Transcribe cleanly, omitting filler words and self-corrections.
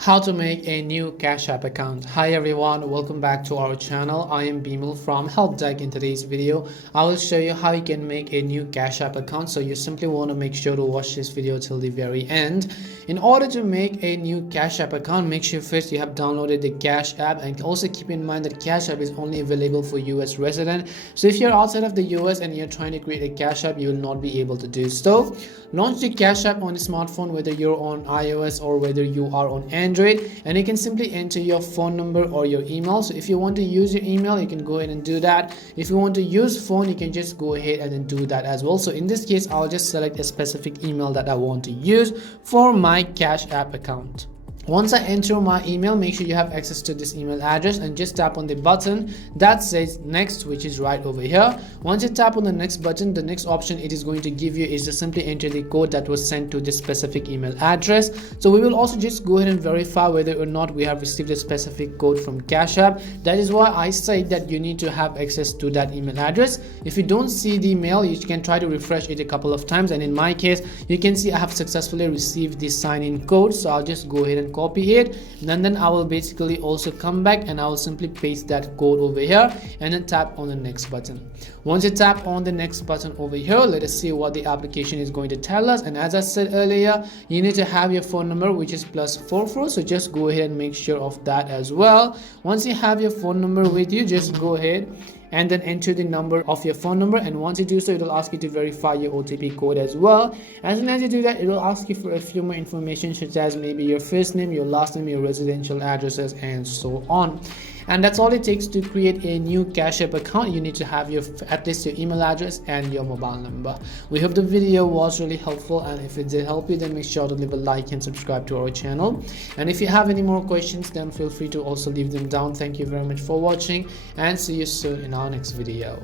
How to make a new Cash App account. Hi everyone, welcome back to our channel. I am Bimal from Help Deck. In today's video, I will show you how you can make a new Cash App account. So you simply want to make sure to watch this video till the very end. In order to make a new Cash App account, make sure first you have downloaded the Cash App, and also keep in mind that Cash App is only available for US resident. So if you're outside of the US and you're trying to create a Cash App, you will not be able to do so. Launch the Cash App on a smartphone, whether you're on iOS or whether you are on Android, and you can simply enter your phone number or your email. So if you want to use your email, you can go ahead and do that. If you want to use phone, you can just go ahead and then do that as well. So in this case, I'll just select a specific email that I want to use for my Cash App account. Once I enter my email, make sure you have access to this email address and just tap on the button that says next, which is right over here. Once you tap on the next button, the next option it is going to give you is to simply enter the code that was sent to this specific email address. So we will also just go ahead and verify whether or not we have received a specific code from Cash App. That is why I say that you need to have access to that email address. If you don't see the email, you can try to refresh it a couple of times, and in my case, you can see I have successfully received the sign-in code. So I'll just go ahead and copy it, and then I will basically also come back and I will simply paste that code over here and then tap on the next button. Once you tap on the next button over here, let us see what the application is going to tell us. And as I said earlier, you need to have your phone number, which is +44, so just go ahead and make sure of that as well. Once you have your phone number with you, just go ahead and then enter the number of your phone number, and once you do so, it will ask you to verify your OTP code as well. As soon as you do that, it will ask you for a few more information, such as maybe your first name, your last name, your residential addresses, and so on. And that's all it takes to create a new Cash App account. You need to have at least your email address and your mobile number. We hope the video was really helpful, and if it did help you, then make sure to leave a like and subscribe to our channel. And if you have any more questions, then feel free to also leave them down. Thank you very much for watching, and see you soon in our next video.